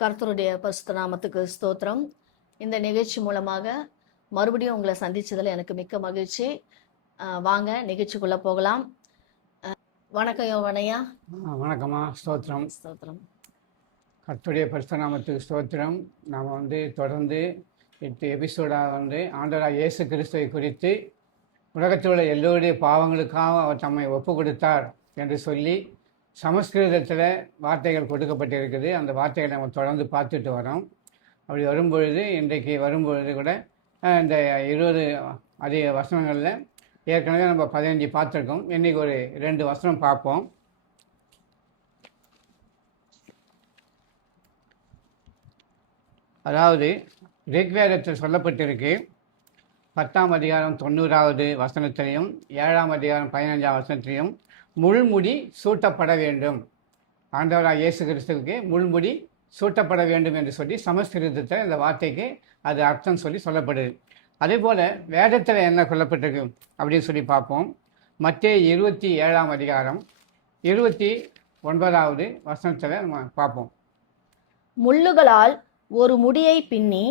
கர்த்தருடைய பரிசுத்த நாமத்துக்கு ஸ்தோத்திரம். இந்த நிகழ்ச்சி மூலமாக மறுபடியும் உங்களை சந்திச்சதில் எனக்கு மிக்க மகிழ்ச்சி. வாங்க நிகழ்ச்சிக்குள்ள போகலாம். வணக்கம் யோவனையா. வணக்கம்மா. ஸ்தோத்திரம். ஸ்தோத்திரம். கர்த்தருடைய பரிசுத்த நாமத்துக்கு ஸ்தோத்திரம். நாம் தொடர்ந்து 8 எபிசோடாக ஆண்டவராக இயேசு கிறிஸ்துவை குறித்து உலகத்தில் உள்ள எல்லோருடைய பாவங்களுக்காக அவர் தம்மை ஒப்பு கொடுத்தார் என்று சொல்லி சமஸ்கிருதத்தில் வார்த்தைகள் கொடுக்கப்பட்டிருக்குது. அந்த வார்த்தைகளை நம்ம தொடர்ந்து பார்த்துட்டு வரோம். அப்படி வரும்பொழுது இன்றைக்கு வரும்பொழுது கூட இந்த 20 அதிக வசனங்களில் ஏற்கனவே நம்ம 15 பார்த்துருக்கோம். இன்றைக்கி ஒரு 2 வசனம் பார்ப்போம். அதாவது ரிக்வேதத்தில் சொல்லப்பட்டிருக்கு 10ஆம் அதிகாரம் 90வது வசனத்திலையும் 7ஆம் அதிகாரம் 15ஆம் வசனத்திலையும் முள்முடி சூட்டப்பட வேண்டும், ஆண்டவராக இயேசு கிறிஸ்துவுக்கு முள்முடி சூட்டப்பட வேண்டும் என்று சொல்லி சமஸ்கிருதத்தில் இந்த வார்த்தைக்கு அது அர்த்தம் சொல்லப்படுது. அதே போல் வேதத்தில் என்ன சொல்லப்பட்டிருக்கு அப்படின்னு சொல்லி பார்ப்போம். மத்தேயு 27ஆம் அதிகாரம் 29வது வசனத்தில் நம்ம பார்ப்போம். முள்ளுகளால் ஒரு முடியை பின்னி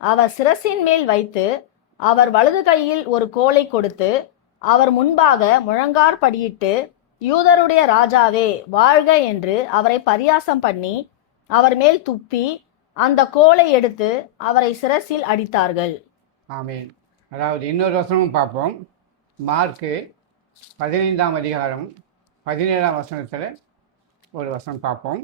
அவர் சிரசின் மேல் வைத்து அவர் வலது கையில் ஒரு கோலை கொடுத்து அவர் முன்பாக முழங்கார்படியிட்டு யூதருடைய ராஜாவே வாழ்க என்று அவரை பரியாசம் பண்ணி அவர் மேல் துப்பி அந்த கோலை எடுத்து அவரை சிரசில் அடித்தார்கள். ஆமீன். அதாவது இன்னொரு வசனமும் பார்ப்போம். மார்க்கு 15ஆம் அதிகாரம் 17ஆம் வசனத்தில் ஒரு வசனம் பார்ப்போம்.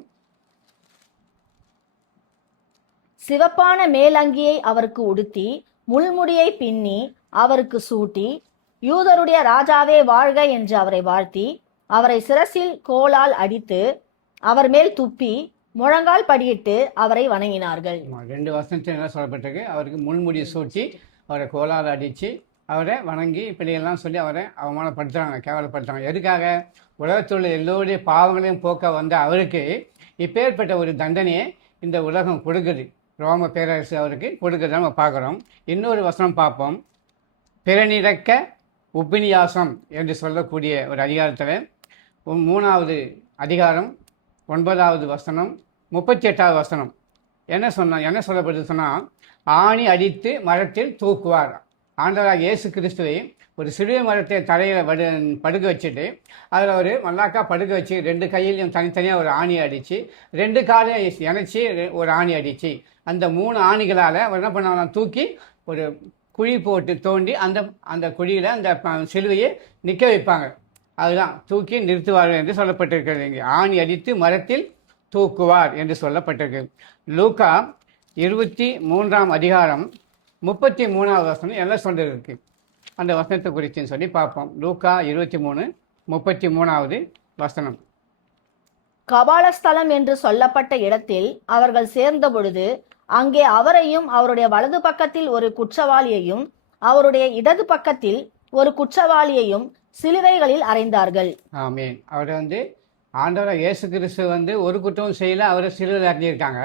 சிவப்பான மேலங்கியை அவருக்கு உடுத்தி முள்முடியை பின்னி அவருக்கு சூட்டி யூதருடைய ராஜாவே வாழ்க என்று அவரை வாழ்த்தி அவரை சிரசில் கோலால் அடித்து அவர் மேல் துப்பி முழங்கால் படியிட்டு அவரை வணங்கினார்கள். 2 வசனத்தில் என்ன சொல்லப்பட்டிருக்கு? அவருக்கு முள்முடியை சூட்டி அவரை கோலால் அடித்து அவரை வணங்கி இப்படியெல்லாம் சொல்லி அவரை அவமானப்படுத்துகிறாங்க, கேவலப்படுத்துகிறாங்க. எதுக்காக? உலகத்தில் உள்ள எல்லோருடைய பாவங்களையும் போக்க வந்த அவருக்கு இப்பேற்பட்ட ஒரு தண்டனையை இந்த உலகம் கொடுக்குது. ரோம பேரரசு அவருக்கு கொடுக்குறத நம்ம பார்க்குறோம். இன்னொரு வசனம் பார்ப்போம். பிறனிறக்க உபினியாசம் என்று சொல்லக்கூடிய ஒரு அதிகாரத்தில் 3வது அதிகாரம் 9வது வசனம் 38வது வசனம் என்ன சொல்லப்படுது சொன்னால், ஆணி அடித்து மரத்தில் தூக்குவார். ஆண்டவராக இயேசு கிறிஸ்துவை ஒரு சிலுவை மரத்தை தரையில் படுக்க வச்சுட்டு அதில் ஒரு மல்லாக்கா படுக்க வச்சு 2 கையிலையும் தனித்தனியாக ஒரு ஆணி அடித்து 2 காலையும் இணைச்சி ஒரு ஆணி அடித்து அந்த 3 ஆணிகளால் அவர் என்ன பண்ணாலும் தூக்கி ஒரு குழி போட்டு தோண்டி அந்த குழியில் அந்த சிலுவையை நிற்க வைப்பாங்க. அதுதான் தூக்கி நிறுத்துவார்கள் என்று சொல்லப்பட்டிருக்கிறது. இங்கே ஆணி அடித்து மரத்தில் தூக்குவார் என்று சொல்லப்பட்டிருக்கு. லூக்கா 23ஆம் அதிகாரம் 33வது வசனம் என்ன சொல்லிருக்கு அந்த வசனத்தை குறித்துன்னு சொல்லி பார்ப்போம். லூக்கா 23:33வது வசனம். கபாலஸ்தலம் என்று சொல்லப்பட்ட இடத்தில் அவர்கள் சேர்ந்த பொழுது அங்கே அவரையும் அவருடைய வலது பக்கத்தில் ஒரு குற்றவாளியையும் அவருடைய இடது பக்கத்தில் ஒரு குற்றவாளியையும் சிலுவைகளில் அறைந்தார்கள். ஆமீன். அவர் ஆண்டவராக இயேசு கிறிஸ்து ஒரு குற்றமும் செய்யல, அவரை சிலுவையில் அறைஞ்சிருக்காங்க.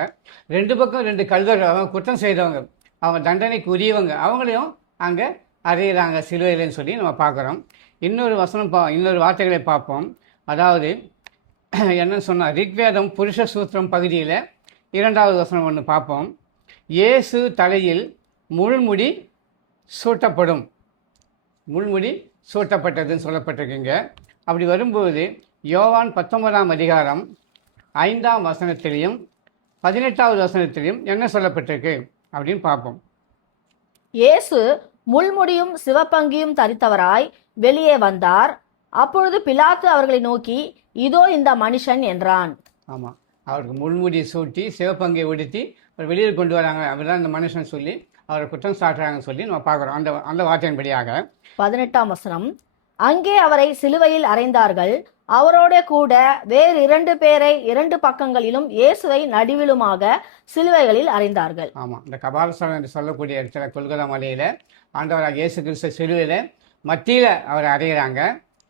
2 பக்கம் 2 கல்வர்கள், அவங்க குற்றம் செய்தவங்க, அவங்க தண்டனைக்கு உரியவங்க, அவங்களையும் அங்கே அறையிறாங்க சிலுவையிலன்னு சொல்லி நம்ம பார்க்குறோம். இன்னொரு வார்த்தைகளை பார்ப்போம். அதாவது என்னன்னு சொன்னால், ரிக்வேதம் புருஷ சூத்திரம் பகுதியில் 2வது வசனம் ஒன்று பார்ப்போம். இயேசு தலையில் முள்முடி சூட்டப்படும், முள்முடி சூட்டப்பட்டதுன்னு சொல்லப்பட்டிருக்குங்க. அப்படி வரும்போது யோவான் 19ஆம் அதிகாரம் 5ஆம் வசனத்திலையும் 18வது வசனத்திலையும் என்ன சொல்லப்பட்டிருக்கு அப்படின்னு பார்ப்போம். இயேசு முள்முடியும் சிவப்பங்கியும் தரித்தவராய் வெளியே வந்தார். அப்பொழுது பிலாத்து அவர்களை நோக்கி, இதோ இந்த மனுஷன் என்றான். ஆமாம், அவருக்கு முள்முடியை சூட்டி சிவப்பங்கை உடுத்தி அவர் வெளியில் கொண்டு வராங்க, அப்படிதான் இந்த மனுஷன் சொல்லி அவரை குற்றம் சாட்டுறாங்கன்னு சொல்லி நம்ம பார்க்குறோம். அந்த வார்த்தையின்படியாக 18ஆம் வசனம். அங்கே அவரை சிலுவையில் அறைந்தார்கள். அவரோட கூட வேறு 2 பேரை 2 பக்கங்களிலும் இயேசுவை நடுவிலுமாக சிலுவைகளில் அறைந்தார்கள். ஆமாம், இந்த கபாலஸ்தலம் என்று சொல்லக்கூடிய இடத்துல கொல்கத்தா மலையில் ஆண்டவராக இயேசு கிறிஸ்து சிலுவையில் மத்தியில் அவரை அறையிறாங்க.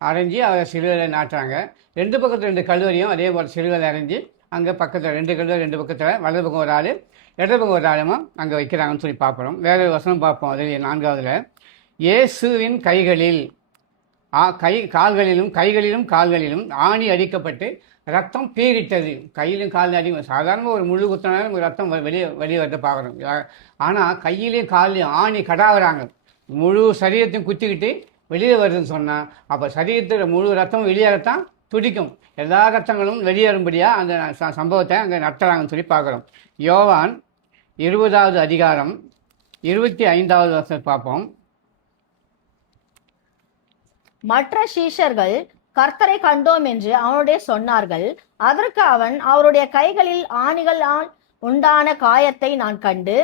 அரைஞ்சி அவரை சிலுவையில் நாட்டுறாங்க. 2 பக்கத்தில் 2 கல்லூரியும் அதே போல் சிலுவையில் அரைஞ்சி அங்கே பக்கத்தில் 2 கல்லூரி 2 பக்கத்தில் வலது பக்கம் ஒரு ஆள் இடது பக்கம் ஒரு ஆளுமா அங்கே வைக்கிறாங்கன்னு சொல்லி பார்க்குறோம். வேறு வசனம் பார்ப்போம். அதில் 4வதுல இயேசுவின் கைகளிலும் கைகளிலும் ஆணி அடிக்கப்பட்டு ரத்தம் பீரிட்டது. கையிலும் காலிலும் அடி சாதாரண ஒரு முள்ளு குத்தினாலும் நமக்கு ரத்தம் வெளியே வரத பார்க்குறோம். ஆனால் கையிலையும் காலையும் ஆணி கடாவுறாங்க. முழு சரீரத்தையும் குத்திக்கிட்டு வெளியே வருதுன்னு சொன்னால் அப்போ சரீரத்தில் முழு ரத்தமும் வெளியேறத்தான் துடிக்கும். எல்லா ரத்தங்களும் வெளியேறும்படியாக அந்த சம்பவத்தை அங்கே நடத்துகிறாங்கன்னு சொல்லி பார்க்குறோம். யோவான் 20வது அதிகாரம் 25வது வருஷம் பார்ப்போம். மற்ற சீஷர்கள் கர்த்தரை கண்டோம் என்று அவனுடைய சொன்னார்கள். அதற்கு அவன், அவருடைய கைகளில் ஆணிகளால் உண்டான காயத்தை நான் கண்டு,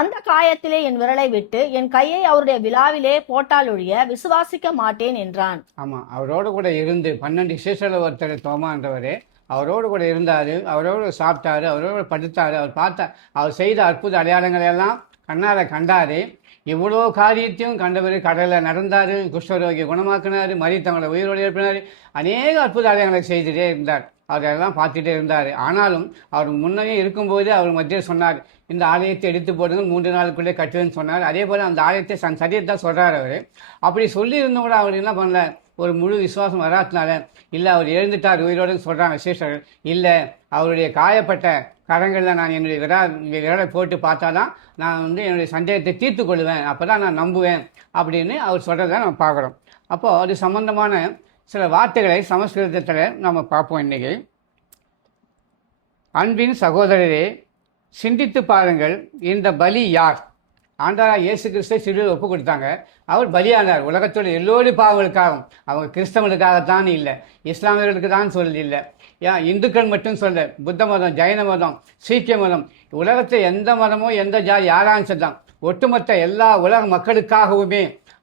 அந்த காயத்திலே என் விரலை விட்டு என் கையை அவருடைய விலாவிலே போட்டாலொழிய விசுவாசிக்க மாட்டேன் என்றான். ஆமாம், அவரோடு கூட இருந்து 12 சீஷர்கள் ஒருத்தர் தோமான்றவர் அவரோடு கூட இருந்தார், அவரோடு சாப்பிட்டாரு, அவரோடு படுத்தார், அவர் பார்த்த அவர் செய்த அற்புத அடையாளங்களை எல்லாம் கண்ணார கண்டார். இவ்வளோ காரியத்தையும் கண்டவர் கடலில் நடந்தார், குஷ்டரோகி குணமாக்கினார், மரித்தவங்களை உயிரோடு எழுப்பினார், அநேக அற்புத அடையாளங்களை செய்துட்டே இருந்தார். அவரெல்லாம் பார்த்துட்டே இருந்தார். ஆனாலும் அவர் முன்னே இருக்கும்போது அவர் மத்தியில் சொன்னார், இந்த ஆலயத்தை எடுத்து போடுங்கள், 3 நாளுக்குள்ளே கட்டுவேன்னு சொன்னார். அதே போல் அந்த ஆலயத்தை சரியத்தான் சொல்கிறார் அவர். அப்படி சொல்லி இருந்தும் கூட அவர் என்ன பண்ணல, ஒரு முழு விசுவாசம் வராத்தினால இல்லை அவர் எழுந்துட்டார் உயிரோடு சொல்கிறாங்க சீஷர்கள். இல்லை, அவருடைய காயப்பட்ட கரங்களில் நான் என்னுடைய விரலை போட்டு பார்த்தா தான் நான் என்னுடைய சந்தேகத்தை தீர்த்து கொள்வேன், அப்போ தான் நான் நம்புவேன் அப்படின்னு அவர் சொல்கிறத நம்ம பார்க்குறோம். அப்போது அது சம்பந்தமான சில வார்த்தைகளை சமஸ்கிருதத்தில் நம்ம பார்ப்போம். இன்றைக்கி, அன்பின் சகோதரரே, சிந்தித்து பாருங்கள், இந்த பலி யார்? ஆண்டவராகிய இயேசு கிறிஸ்துவை சிலுவையில் ஒப்பு கொடுத்தாங்க. அவர் பலியானார் உலகத்தோட எல்லோருடைய பாவங்களுக்காகவும். அவங்க கிறிஸ்தவர்களுக்காகத்தான் இல்லை, இஸ்லாமியர்களுக்கு தான் சொல்லி இல்லை, இந்துக்கள் மட்டும் சொல்ல, புத்த மதம், ஜைன மதம், சீக்கிய மதம், உலகத்தை எந்த மதமோ எந்த ஜாதி யாரான்னு சொல்லலாம், ஒட்டுமொத்த எல்லா உலக மக்களுக்காகவுமே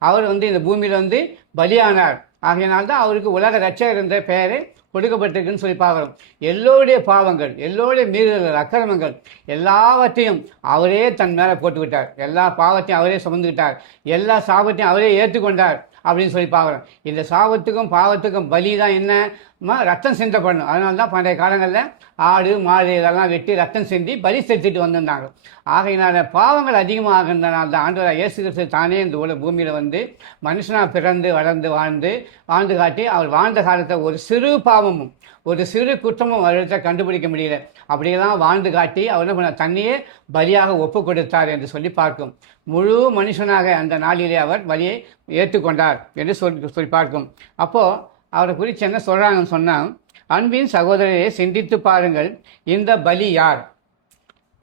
அவர் இந்த பூமியில் பலியானார். ஆகையினால்தான் அவருக்கு உலக ரட்சகர் என்ற பெயரை கொடுக்கப்பட்டிருக்குன்னு சொல்லி பார்க்குறோம். எல்லோருடைய பாவங்கள், எல்லோருடைய மீறுதல்கள், அக்கிரமங்கள் எல்லாவற்றையும் அவரே தன் மேலே போட்டுக்கிட்டார். எல்லா பாவத்தையும் அவரே சுமந்துக்கிட்டார். எல்லா சாபத்தையும் அவரே ஏற்றுக்கொண்டார் அப்படின்னு சொல்லி பார்க்குறோம். இந்த சாபத்துக்கும் பாவத்துக்கும் பலி தான் என்ன, ரத்தம் சிந்தப்படணும். அதனால தான் பண்டைய காலங்களில் ஆடு மாடு இதெல்லாம் வெட்டி ரத்தம் சிந்தி பலி செலுத்திட்டு வந்திருந்தாங்க. ஆகையினால பாவங்கள் அதிகமாகின்றனால தான் ஆண்டவராகிய இயேசு கிறிஸ்து தானே இந்த பூமியில் மனுஷனாக பிறந்து வளர்ந்து வாழ்ந்து காட்டி அவர் வாழ்ந்த காலத்தை ஒரு சிறு பாவமும் ஒரு சிறு குற்றமும் அவர்கிட்ட கண்டுபிடிக்க முடியல. அப்படியெல்லாம் வாழ்ந்து காட்டி அவர் என்ன பண்ண, தன்னையே பலியாக ஒப்பு கொடுத்தார் என்று சொல்லி பார்க்கும். முழு மனுஷனாக அந்த நாளிலே அவர் பலியை ஏற்றுக்கொண்டார் என்று சொல்லி பார்க்கும். அப்போது அவரை குறித்து என்ன சொல்கிறாங்கன்னு சொன்னால், அன்பின் சகோதரரை சிந்தித்து பாருங்கள், இந்த பலி யார்?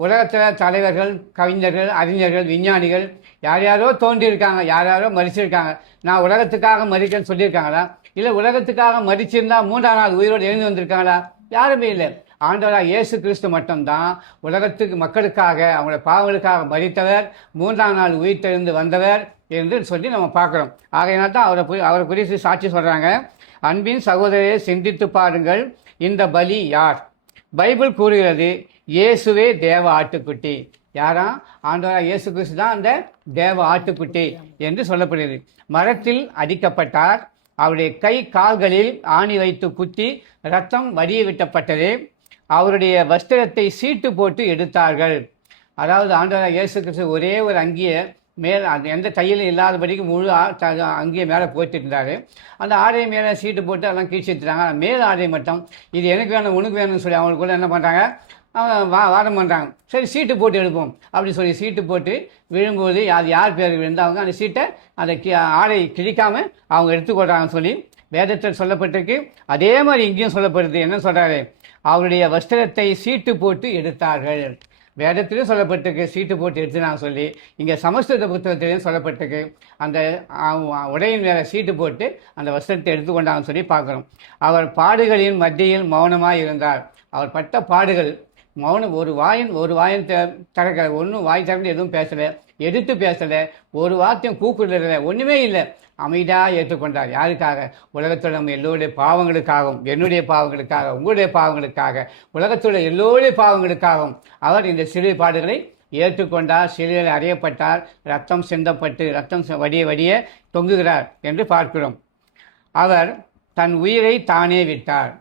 உலகத்தில் தலைவர்கள், கவிஞர்கள், அறிஞர்கள், விஞ்ஞானிகள் யார் யாரோ தோன்றியிருக்காங்க, யார் யாரோ மறிச்சிருக்காங்க. நான் உலகத்துக்காக மறிக்கன்னு சொல்லியிருக்காங்களா? இல்லை உலகத்துக்காக மறிச்சிருந்தா 3ஆம் நாள் உயிரோடு எழுந்து வந்திருக்காங்களா? யாருமே இல்லை. ஆண்டவராகிய இயேசு கிறிஸ்து மட்டும்தான் உலகத்துக்கு மக்களுக்காக அவங்களுடைய பாவங்களுக்காக மறித்தவர், 3ஆம் நாள் உயிர்த்தெழுந்து வந்தவர் என்று சொல்லி நம்ம பார்க்குறோம். ஆகையினால் தான் அவரை குறித்து சாட்சி சொல்கிறாங்க. அன்பின் சகோதரரை சிந்தித்து பாருங்கள், இந்த பலி யார்? பைபிள் கூறுகிறது, இயேசுவே தேவ ஆட்டுக்குட்டி. யாரா? ஆண்டவராகிய இயேசு கிறிஸ்து தான் அந்த தேவ ஆட்டுக்குட்டி என்று சொல்லப்படுகிறது. மரத்தில் அடிக்கப்பட்டார், அவருடைய கை கால்களில் ஆணி வைத்து குத்தி ரத்தம் வடிய விட்டப்பட்டது, அவருடைய வஸ்திரத்தை சீட்டு போட்டு எடுத்தார்கள். அதாவது ஆண்டவராகிய இயேசு கிறிஸ்து ஒரே ஒரு அங்கியை மேலே எந்த தையிலும் இல்லாதபடிக்கு முழு அங்கேயே மேலே போட்டு இருந்தார். அந்த ஆடை மேலே சீட்டு போட்டு அதெல்லாம் கீழ்ச்சிட்டுறாங்க. மேல் ஆடை மட்டும் இது எனக்கு வேணும் உனக்கு வேணும்னு சொல்லி அவங்களுக்குள்ள என்ன பண்ணுறாங்க, வாதம் பண்ணுறாங்க. சரி சீட்டு போட்டு எடுப்போம் அப்படின்னு சொல்லி சீட்டு போட்டு விழும்போது அது யார் பேர் விழுந்து அவங்க அந்த சீட்டை அந்த ஆடை கிழிக்காமல் அவங்க எடுத்துக்கொள்கிறாங்கன்னு சொல்லி வேதத்தில் சொல்லப்பட்டிருக்கு. அதே மாதிரி இங்கேயும் சொல்லப்படுது. என்ன சொல்கிறாரு? அவருடைய வஸ்திரத்தை சீட்டு போட்டு எடுத்தார்கள். வேதத்திலையும் சொல்லப்பட்டிருக்கு சீட்டு போட்டு எடுத்துனாங்க சொல்லி. இங்கே சமஸ்கிருத புத்தகத்திலையும் சொல்லப்பட்டிருக்கு அந்த உடையின் மேலே சீட்டு போட்டு அந்த வஸ்திரத்தை எடுத்துக்கொண்டாங்கன்னு சொல்லி பார்க்குறோம். அவர் பாடுகளின் மத்தியில் மௌனமாக இருந்தார். அவர் பட்ட பாடுகள் மௌனம். ஒரு வாயின் திறக்கலை, ஒன்றும் வாய் திறந்து எதுவும் பேசலை, எடுத்து பேசலை, ஒரு வார்த்தையும் கூப்பிடலை, ஒன்றுமே இல்லை. அமைதியாக ஏற்றுக்கொண்டார். யாருக்காக? உலகத்தோட நம்ம எல்லோருடைய பாவங்களுக்காகவும், என்னுடைய பாவங்களுக்காக, உங்களுடைய பாவங்களுக்காக, உலகத்தோட எல்லோருடைய பாவங்களுக்காகவும் அவர் இந்த சிலுவை பாடுகளை ஏற்றுக்கொண்டார். சிலுவையில் அறையப்பட்டார், ரத்தம் சிந்தப்பட்டு ரத்தம் வடிய வடிய தொங்குகிறார் என்று பார்க்கிறோம். அவர் தன் உயிரை தானே விட்டார்.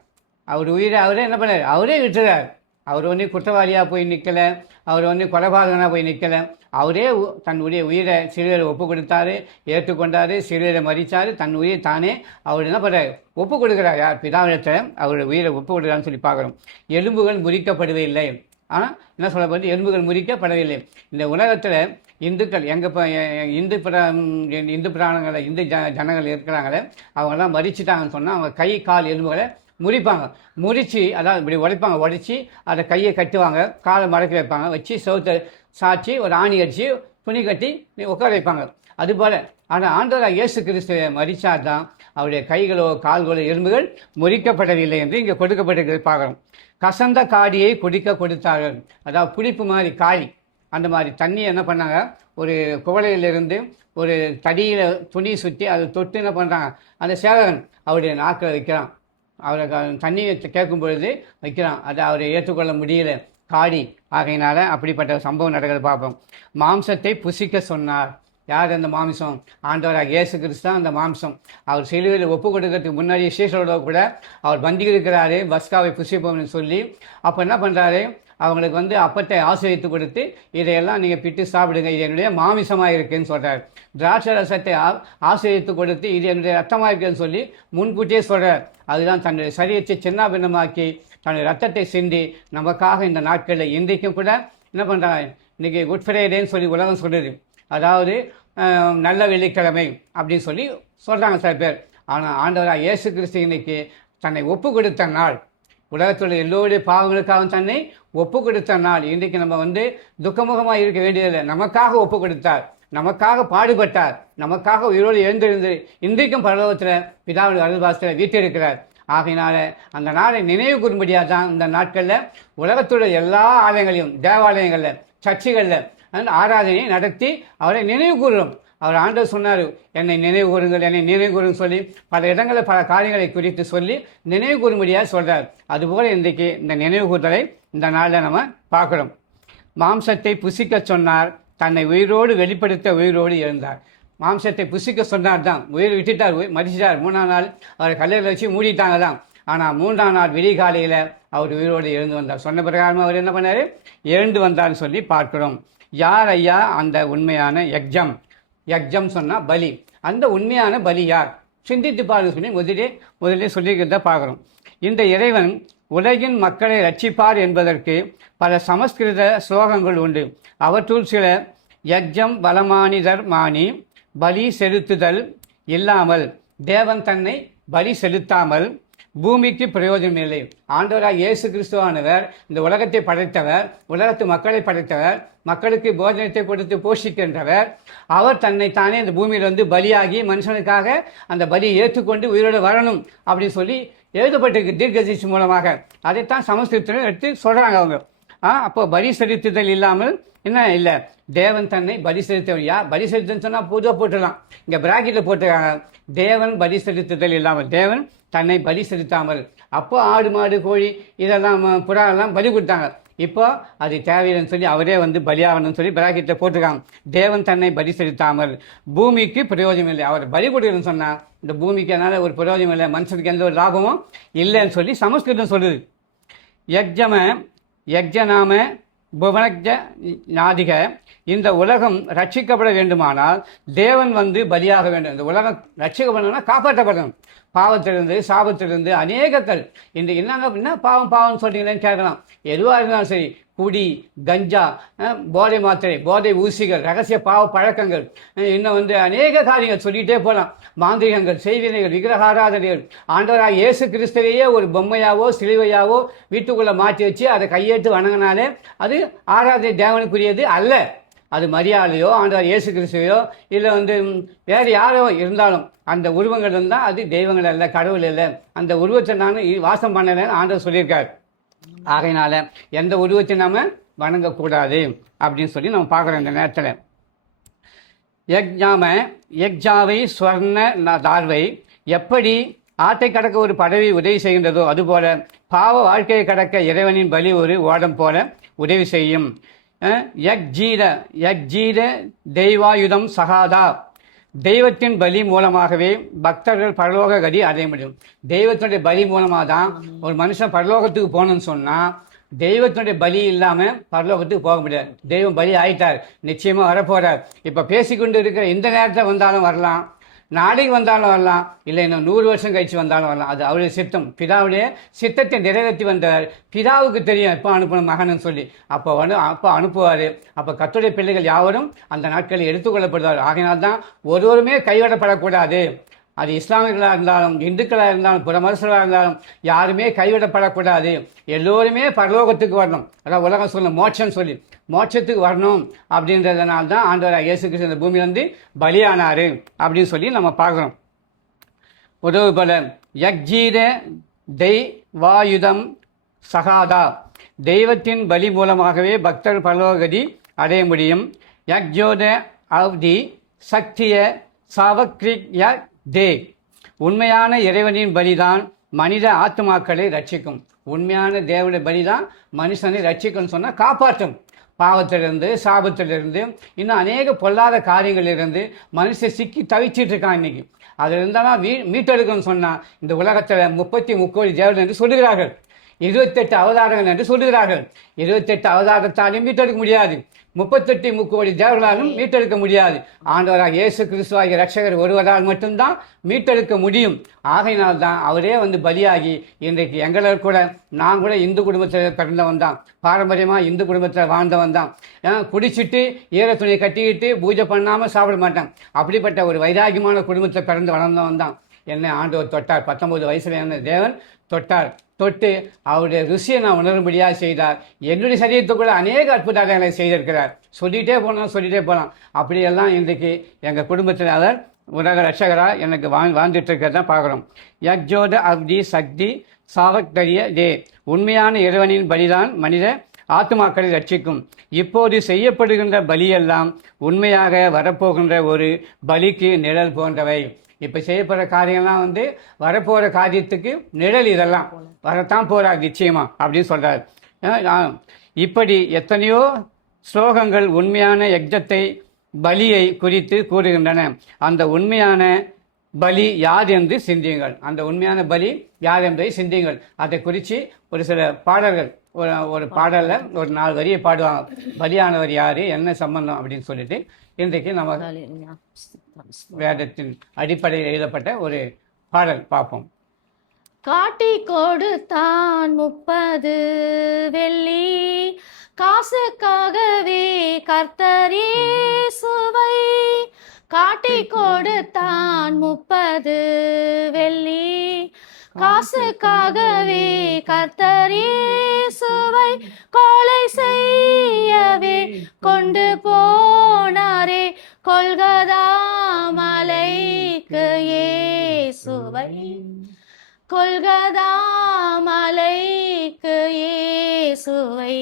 அவர் உயிரை அவரே என்ன பண்ணார்? அவரே விட்டுறார். அவர் ஒன்றும் குற்றவாளியாக போய் நிற்கலை, அவர் ஒன்றும் கொலைபாதகனாக போய் நிற்கலை. அவரே தன்னுடைய உயிரை சிலுவையில் ஒப்பு கொடுத்தாரு, ஏற்றுக்கொண்டாரு, சிலுவையில் மறித்தார். தன் உயிரை தானே அவர் என்ன பண்ணுறாரு, ஒப்பு கொடுக்குறார். யார்? பிதாவிடத்தில் அவருடைய உயிரை ஒப்பு கொடுக்குறான்னு சொல்லி பார்க்குறோம். எலும்புகள் முறிக்கப்படவில்லை. ஆனால் என்ன சொல்லப்படுது, எலும்புகள் முறிக்கப்படவில்லை. இந்த உலகத்தில் இந்துக்கள் இந்து பிராணங்களை ஜனங்கள் இருக்கிறாங்களே, அவங்கெல்லாம் மறிச்சிட்டாங்கன்னு சொன்னால் அவங்க கை கால் எலும்புகளை முறிப்பாங்க. முறித்து அதாவது இப்படி உடைப்பாங்க, உடைச்சி அதை கையை கட்டுவாங்க, காலை மடக்கி வைப்பாங்க, வச்சு சவுத்தை சாய்ச்சி ஒரு ஆணி அடித்து துணி கட்டி உட்கார வைப்பாங்க. அதுபோல் ஆனால் ஆண்டவராக இயேசு கிறிஸ்துவை மறித்தால் தான் அவருடைய கைகளோ கால்களோ எலும்புகள் முறிக்கப்படவில்லை என்று இங்கே கொடுக்கப்பட்டிருக்கிறது பார்க்குறோம். கசந்த காடியை குடிக்க கொடுத்தார்கள். அதாவது புளிப்பு மாதிரி காடி, அந்த மாதிரி தண்ணி என்ன பண்ணாங்க, ஒரு குவளையிலிருந்து ஒரு தடியில் துணி சுற்றி அதை தொட்டு என்ன பண்ணுறாங்க, அந்த சேவகன் அவருடைய நாக்கில் வைக்கிறான். அவரை தண்ணியை கேட்கும் பொழுது வைக்கிறான். அதை அவரை ஏற்றுக்கொள்ள முடியல, காடி. ஆகையினால அப்படிப்பட்ட சம்பவம் நடக்கிறது பார்ப்போம். மாம்சத்தை புசிக்க சொன்னார். யார் அந்த மாம்சம்? ஆண்டவராக இயேசு கிறிஸ்து தான் அந்த மாம்சம். அவர் சிலுவையில் ஒப்பு கொடுக்கறதுக்கு முன்னாடி சீஷரோட கூட அவர் பந்தி இருக்கிறாரு, பஸ்காவை புசிப்போம்னு சொல்லி. அப்போ என்ன பண்ணுறாரு, அவங்களுக்கு அப்பத்தை ஆசிரியத்து கொடுத்து இதையெல்லாம் நீங்கள் பிட்டு சாப்பிடுங்க, இது என்னுடைய மாமிசமாக இருக்குன்னு சொல்கிறார். திராட்சை ரசத்தை ஆசிரியத்து கொடுத்து இது என்னுடைய ரத்தமாக இருக்குன்னு சொல்லி முன்கூட்டியே சொல்கிறார். அதுதான் தன்னுடைய சரீரத்தை சின்னாபின்னமாக்கி தன்னுடைய ரத்தத்தை சிந்தி நமக்காக இந்த நாட்களில் இன்றைக்கும் கூட என்ன பண்ணுறாங்க, இன்றைக்கி குட் ஃப்ரைடேன்னு சொல்லி உலகம் சொல்லுது. அதாவது நல்ல வெள்ளிக்கிழமை அப்படின்னு சொல்லி சொல்கிறாங்க சில பேர். ஆனால் ஆண்டவராக இயேசு கிறிஸ்து இன்னைக்கு தன்னை ஒப்பு கொடுத்த நாள், உலகத்தில் எல்லோருடைய பாவங்களுக்காகவும் தன்னை ஒப்பு கொடுத்த நாள். இன்றைக்கு நம்ம துக்கமுகமாக இருக்க வேண்டியதில்லை. நமக்காக ஒப்பு கொடுத்தார், நமக்காக பாடுபட்டார், நமக்காக உயிரோடு எழுந்திருந்து இன்றைக்கும் பரலோகத்தில் பிதாவுடைய அருள்வாசத்தில் வீட்டிருக்கிறார். ஆகையினால அந்த நாளை நினைவு கூறும்படியாக தான் இந்த நாட்களில் உலகத்துடைய எல்லா ஆலயங்களையும், தேவாலயங்களில், சர்ச்சுகளில் ஆராதனையை நடத்தி அவரை நினைவு கூறுறோம். அவர் ஆண்டவர் சொன்னார், என்னை நினைவு கூறுங்கள், என்னை நினைவு கூறுன்னு சொல்லி பல இடங்களில் பல காரியங்களை குறித்து சொல்லி நினைவு கூறும்படியாக சொல்கிறார். அதுபோல் இன்றைக்கு இந்த நினைவு கூறுதலை இந்த நாளில் நம்ம பார்க்குறோம். மாம்சத்தை புசிக்க சொன்னார், தன்னை உயிரோடு வெளிப்படுத்த உயிரோடு எழுந்தார். மாம்சத்தை புசிக்க சொன்னார் தான், உயிர் விட்டுட்டார், மறிச்சிட்டார். 3ஆம் நாள் அவரை கல்லையில் வச்சு மூடிட்டாங்க தான். ஆனால் 3ஆம் நாள் விடிகாலையில் அவர் உயிரோடு எழுந்து வந்தார். சொன்ன பிரகாரமாக அவர் என்ன பண்ணார், எழுந்து வந்தார்னு சொல்லி பார்க்குறோம். யார் ஐயா அந்த உண்மையான யக்ஜம் சொன்னால் பலி, அந்த உண்மையான பலி யார்? சிந்தித்து பாருங்க சொல்லி முதலே சொல்லிக்கிறத பார்க்குறோம். இந்த இறைவன் உலகின் மக்களை ரட்சிப்பார் என்பதற்கு பல சமஸ்கிருத ஸ்லோகங்கள் உண்டு. அவற்றுள் சில யக்ஜம் பலமானிதர் மானி, பலி செலுத்துதல் இல்லாமல் தேவன் தன்னை பலி செலுத்தாமல் பூமிக்கு பிரயோஜனம் இல்லை. ஆண்டவராக இயேசு கிறிஸ்துவானவர் இந்த உலகத்தை படைத்தவர், உலகத்து மக்களை படைத்தவர், மக்களுக்கு போஜனத்தை கொடுத்து போஷிக்கின்றவர். அவர் தன்னைத்தானே இந்த பூமியில் பலியாகி மனுஷனுக்காக அந்த பலியை ஏற்றுக்கொண்டு உயிரோடு வரணும் அப்படின்னு சொல்லி எழுதப்பட்டிருக்கு தீர்க்கதரிசி மூலமாக. அதைத்தான் சமஸ்கிருதத்தில் எடுத்து சொல்கிறாங்க அவங்க. அப்போ பலி செலுத்துதல் இல்லாமல் என்ன இல்லை, தேவன் தன்னை பலி செலுத்தவர். பலி செலுத்துன்னு சொன்னால் பொதுவாக போட்டுடலாம், இங்கே பிராக்கெட்டில் போட்டுருக்காங்க. தேவன் பலி செலுத்துதல் இல்லாமல், தேவன் தன்னை பலி செலுத்தாமல். அப்போ ஆடு மாடு கோழி இதெல்லாம் புறாவெல்லாம் பலி கொடுத்தாங்க. இப்போ அது தேவையில்லைன்னு சொல்லி அவரே பலியாகணும்னு சொல்லி பிராக்கெட்டில் போட்டிருக்காங்க. தேவன் தன்னை பலி செலுத்தாமல் பூமிக்கு பிரயோஜனம் இல்லை. அவர் பலி கொடுக்குறேன்னு சொன்னால் இந்த பூமிக்கு அதனால் ஒரு பிரயோஜனம் இல்லை, மனுஷனுக்கு எந்த ஒரு லாபமும் இல்லைன்னு சொல்லி சமஸ்கிருதம் சொல்லுது. யக்ஜநாம புவனஜ நாதிக, இந்த உலகம் ரட்சிக்கப்பட வேண்டுமானால் தேவன் பலியாக வேண்டும். இந்த உலகம் ரட்சிக்கப்படணும்னா காப்பாற்றப்படணும். பாவத்திலிருந்து சாபத்திலிருந்து அநேகங்கள் இன்றைக்கு என்னங்க அப்படின்னா பாவம்னு சொல்கிறீங்களேன்னு கேட்கலாம். எதுவாக இருந்தாலும் சரி, குடி, கஞ்சா, போதை மாத்திரை, போதை ஊசிகள், ரகசிய பாவ பழக்கங்கள், இன்னும் அநேக காரியங்கள் சொல்லிகிட்டே போகலாம். மாந்திரிகங்கள், செய்வினைகள், விக்கிரகாராதனைகள், ஆண்டவராக இயேசு கிறிஸ்துவையே ஒரு பொம்மையாவோ சிலுவையாவோ வீட்டுக்குள்ளே மாற்றி வச்சு அதை கையேற்று வணங்கினாலே அது ஆராதனை தேவனுக்குரியது அல்ல. அது மரியாதையோ ஆண்டவர் இயேசு கிறிஸ்துவையோ இல்லை வேறு யாரோ இருந்தாலும் அந்த உருவங்கள் இருந்தால் அது தெய்வங்கள் அல்ல, கடவுள் இல்லை. அந்த உருவத்தை நான் வாசம் பண்ணலைன்னு ஆண்டவர் சொல்லியிருக்கார். ஆகையினால எந்த உருவத்தை நாம் வணங்கக்கூடாது அப்படின்னு சொல்லி நம்ம பார்க்குறோம். இந்த நேரத்தில் யக்ஜாவை ஸ்வர்ண தார்வை எப்படி ஆட்டை கடக்க ஒரு படவி உதவி செய்கின்றதோ அதுபோல பாவ வாழ்க்கையை கடக்க இறைவனின் பலி ஒரு ஓடம் போல உதவி செய்யும். யக்ஜீர தெய்வாயுதம் சகாதா, தெய்வத்தின் பலி மூலமாகவே பக்தர்கள் பரலோக கதி அடைய முடியும். தெய்வத்தினுடைய பலி மூலமாக தான் ஒரு மனுஷன் பரலோகத்துக்கு போகணும்னு சொன்னால் தெய்வத்தினுடைய பலி இல்லாமல் பரலோகத்துக்கு போக முடியாது. தெய்வம் பலி ஆயிட்டார், நிச்சயமாக வரப்போகிறார். இப்போ பேசிக்கொண்டு இருக்கிற இந்த நேரத்தில் வந்தாலும் வரலாம், நாளைக்கு வந்தாலும் வரலாம், இல்லை இன்னும் 100 வருஷம் கழிச்சு வந்தாலும் வரலாம். அது அவருடைய சித்தம். பிதாவுடைய சித்தத்தை நிறைவேற்றி வந்தார். பிதாவுக்கு தெரியும் எப்போ அனுப்பணும் மகன்னு சொல்லி. அப்போ அனுப்புவார். அப்போ கர்த்தருடைய பிள்ளைகள் யாவரும் அந்த நாட்களில் எடுத்துக்கொள்ளப்படுவார். ஆகையினால்தான் ஒருவருமே கைவிடப்படக்கூடாது. அது இஸ்லாமியர்களாக இருந்தாலும், இந்துக்களாக இருந்தாலும், புறமரசர்களாக இருந்தாலும் யாருமே கைவிடப்படக்கூடாது. எல்லோருமே பரலோகத்துக்கு வரணும். அதான் உலகம் சொல்லணும் மோட்சம் சொல்லி, மோட்சத்துக்கு வரணும். அப்படின்றதுனால தான் ஆண்டவராக இயேசு கிறிஸ்து இந்த பூமியிலேருந்து பலியானார் அப்படின்னு சொல்லி நம்ம பார்க்குறோம். உதவு பல யக்ஜீர தெய்வாயுதம் சகாதா, தெய்வத்தின் பலி மூலமாகவே பக்தர் பரலோகதி அடைய முடியும். யக்ஜோத அவதி சக்திய சாவக்ரிய தே, உண்மையான இறைவனின் பலிதான் மனித ஆத்மாக்களை ரட்சிக்கும். உண்மையான தேவனுடைய பலிதான் மனுஷனை ரட்சிக்கும்னு சொன்னால் காப்பாற்றும். பாவத்திலிருந்து, சாபத்திலிருந்து, இன்னும் அநேக பொல்லாத காரியங்களிலிருந்து மனுஷன் சிக்கி தவிச்சிட்டு இருக்கான் இன்னைக்கு. அதில் இருந்தாலும் மீட்டெடுக்கணும்னு சொன்னால் இந்த உலகத்தில் 33 கோடி தேவர்கள் என்று சொல்லுகிறார்கள், 28 அவதாரங்கள் என்று சொல்லுகிறார்கள். 28 அவதாரத்தாலையும் மீட்டெடுக்க முடியாது, 38 முக்கோடி தேவர்களாலும் மீட்டெடுக்க முடியாது. ஆண்டவராக இயேசு கிறிஸ்துவாகிய ரட்சகர் ஒருவரால் மட்டும்தான் மீட்டெடுக்க முடியும். ஆகையினால் தான் அவரே வந்து பலியாகி இன்றைக்கு எங்களை கூட, நான் கூட இந்து குடும்பத்தில் பிறந்தவன் தான், பாரம்பரியமாக இந்து குடும்பத்தில் வாழ்ந்தவன் தான். குடிச்சிட்டு ஈர துணியை கட்டிக்கிட்டு பூஜை பண்ணாமல் சாப்பிட மாட்டேன். அப்படிப்பட்ட ஒரு வைராகியமான குடும்பத்தில் பிறந்து வளர்ந்தவன் தான். என்னை ஆண்டவர் தொட்டார். 19 வயசுல என்ன தேவன் தொட்டார். தொட்டு அவருடைய ருசியை நான் உணரும்படியாக செய்தார். என்னுடைய சரீரத்துக்குள்ள அநேக அற்புதங்களை செய்திருக்கிறார். சொல்லிகிட்டே போகலாம். அப்படியெல்லாம் இன்றைக்கு எங்கள் குடும்பத்தில் அவர் உலக ரட்சகராக எனக்கு வாழ்ந்துட்டு இருக்கிறத பார்க்குறோம். யக்ஜோத அப்தி சக்தி சாவக்தரிய தே, உண்மையான இறைவனின் பலிதான் மனித ஆத்மாக்களை ரட்சிக்கும். இப்போது செய்யப்படுகின்ற பலியெல்லாம் உண்மையாக வரப்போகின்ற ஒரு பலிக்கு நிழல் போன்றவை. இப்போ செய்யப்படுற காரியம்லாம் வந்து வரப்போகிற காரியத்துக்கு நிழல். இதெல்லாம் வரத்தான் போகிறார் நிச்சயமா அப்படின்னு சொல்கிறார். இப்படி எத்தனையோ ஸ்லோகங்கள் உண்மையான யஜ்ஞத்தை பலியை குறித்து கூறுகின்றன. அந்த உண்மையான பலி யார் என்று சிந்தியுங்கள். அந்த உண்மையான பலி யார் என்பதை சிந்தியுங்கள். அதை குறித்து ஒரு சில பாடல்கள், ஒரு பாடலில் ஒரு 4 வரியை பாடுவாங்க. பலியானவர் யார், என்ன சம்பந்தம் அப்படின்னு சொல்லிட்டு இன்றைக்கு நம்ம வேதத்தின் அடிப்படையில் எழுதப்பட்ட ஒரு பாடல் பார்ப்போம். காட்டி கொடுத்தான் 30 வெள்ளி, காசுக்காகவே கர்த்தர் இயேசுவை. காட்டி கொடுத்தான் 30 வெள்ளி, காசுக்காகவே கர்த்தர் இயேசுவை கொலை செய்யவே கொண்டு போனாரே. கொல்கதா மலைக்கு இயேசுவை, கொல்கதா மலைக்கு இயேசுவை.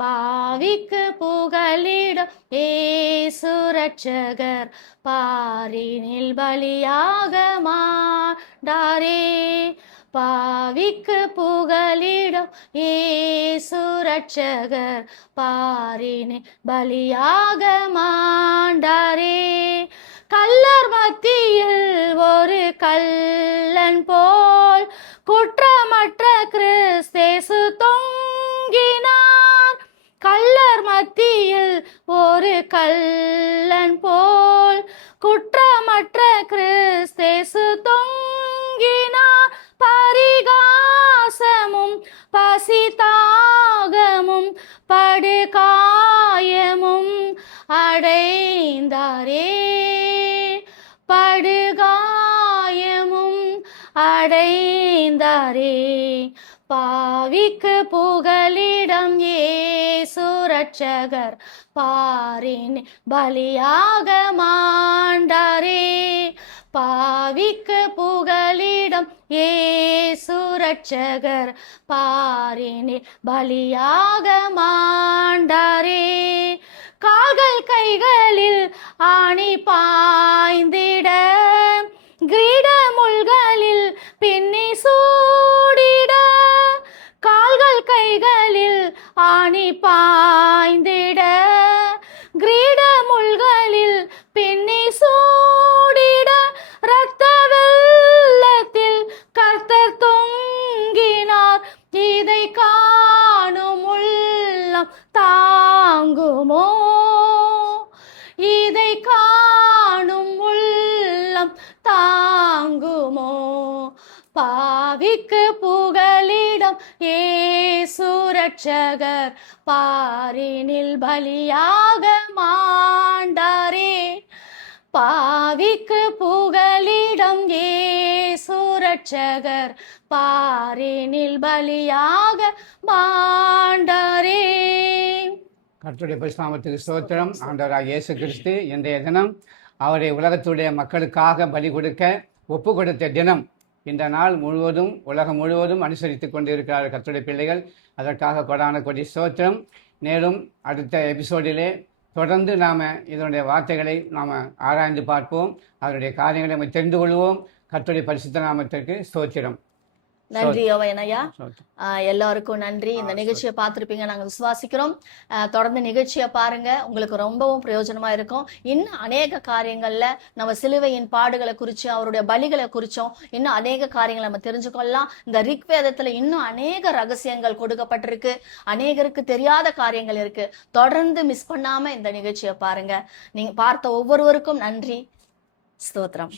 பாவிக்கு புகலிடம் இயேசு ரட்சகர், பாரினில் பலியாக மாண்டாரே. பாவிக்கு புகலிடம் இயேசு ரட்சகர், பாரினில் பலியாக மாண்டாரே. கல்லர் மத்தியில் ஒரு கள்ளன் போல் குற்றமற்ற கிறிஸ்தேசு தொங்கினார். கல்லர் மத்தியில் ஒரு கள்ளன் போல் குற்றமற்ற கிறிஸ்தேசு தொங்கினார். பரிகாசமும் பசிதாகமும் படுகாயமும் அடைந்தாரே. படுகாயமும் அடைந்தாரே. பாவிக்கு புகலிடம் இயேசு ரட்சகர், பாரின் பலியாக மாண்டாரே. பாவிக்கு புகலிடம் இயேசு ரட்சகர், பாரினில் பலியாக மாண்டாரே. கால்கள் கைகளில் ஆணி பாய்ந்திட, கிரீடமுள்களில் பின்னி சூடிட. கால்கள் கைகளில் ஆணி பாய்ந்திட, கிரீடமுள்களில் பின்னி சூடிட. இரத்த வெள்ளத்தில் கர்த்தர் தொங்கினார், இதை காண தாங்குமோ? இதை காணும் உள்ளம் தாங்குமோ? பாவிக்கு புகலிடம் இயேசு ரட்சகர், பாரினில் பலியாக மாண்டாரே. பாவிக்கு புகலிடம் இயேசு ரட்சகர், பாரினில் பலியாக மாண்டாரே. கர்த்தருடைய பரிசுநாமத்துக்கு ஸ்தோத்திரம். ஆண்டவராகிய இயேசு கிறிஸ்து இன்றைய தினம் அவரை உலகத்துடைய மக்களுக்காக பலி கொடுக்க ஒப்பு கொடுத்த தினம். இந்த நாள் முழுவதும் உலகம் முழுவதும் அனுசரித்து கொண்டிருக்கிறார்கள் கர்த்தருடைய பிள்ளைகள். அதற்காக கொடான கொடி ஸ்தோத்திரம். மேலும் அடுத்த எபிசோடிலே தொடர்ந்து நாம் இதனுடைய வார்த்தைகளை நாம் ஆராய்ந்து பார்ப்போம். அதனுடைய காரியங்களை நம்ம தெரிந்து கொள்வோம். கர்த்தருடைய பரிசுத்த நாமத்திற்கு ஸ்தோத்திரம். நன்றி யோவையனையா. எல்லாருக்கும் நன்றி. இந்த நிகழ்ச்சியை பார்த்துருப்பீங்க, நாங்கள் விசுவாசிக்கிறோம். தொடர்ந்து நிகழ்ச்சியை பாருங்க, உங்களுக்கு ரொம்பவும் பிரயோஜனமா இருக்கும். இன்னும் அநேக காரியங்கள்ல நம்ம சிலுவையின் பாடுகளை குறித்து, அவருடைய பலிகளை குறித்தும் இன்னும் அநேக காரியங்களை நம்ம தெரிஞ்சுக்கொள்ளலாம். இந்த ரிக்வேதத்துல இன்னும் அநேக ரகசியங்கள் கொடுக்கப்பட்டிருக்கு, அநேகருக்கு தெரியாத காரியங்கள் இருக்கு. தொடர்ந்து மிஸ் பண்ணாம இந்த நிகழ்ச்சியை பாருங்க. நீங்க பார்த்த ஒவ்வொருவருக்கும் நன்றி. ஸ்தோத்திரம்.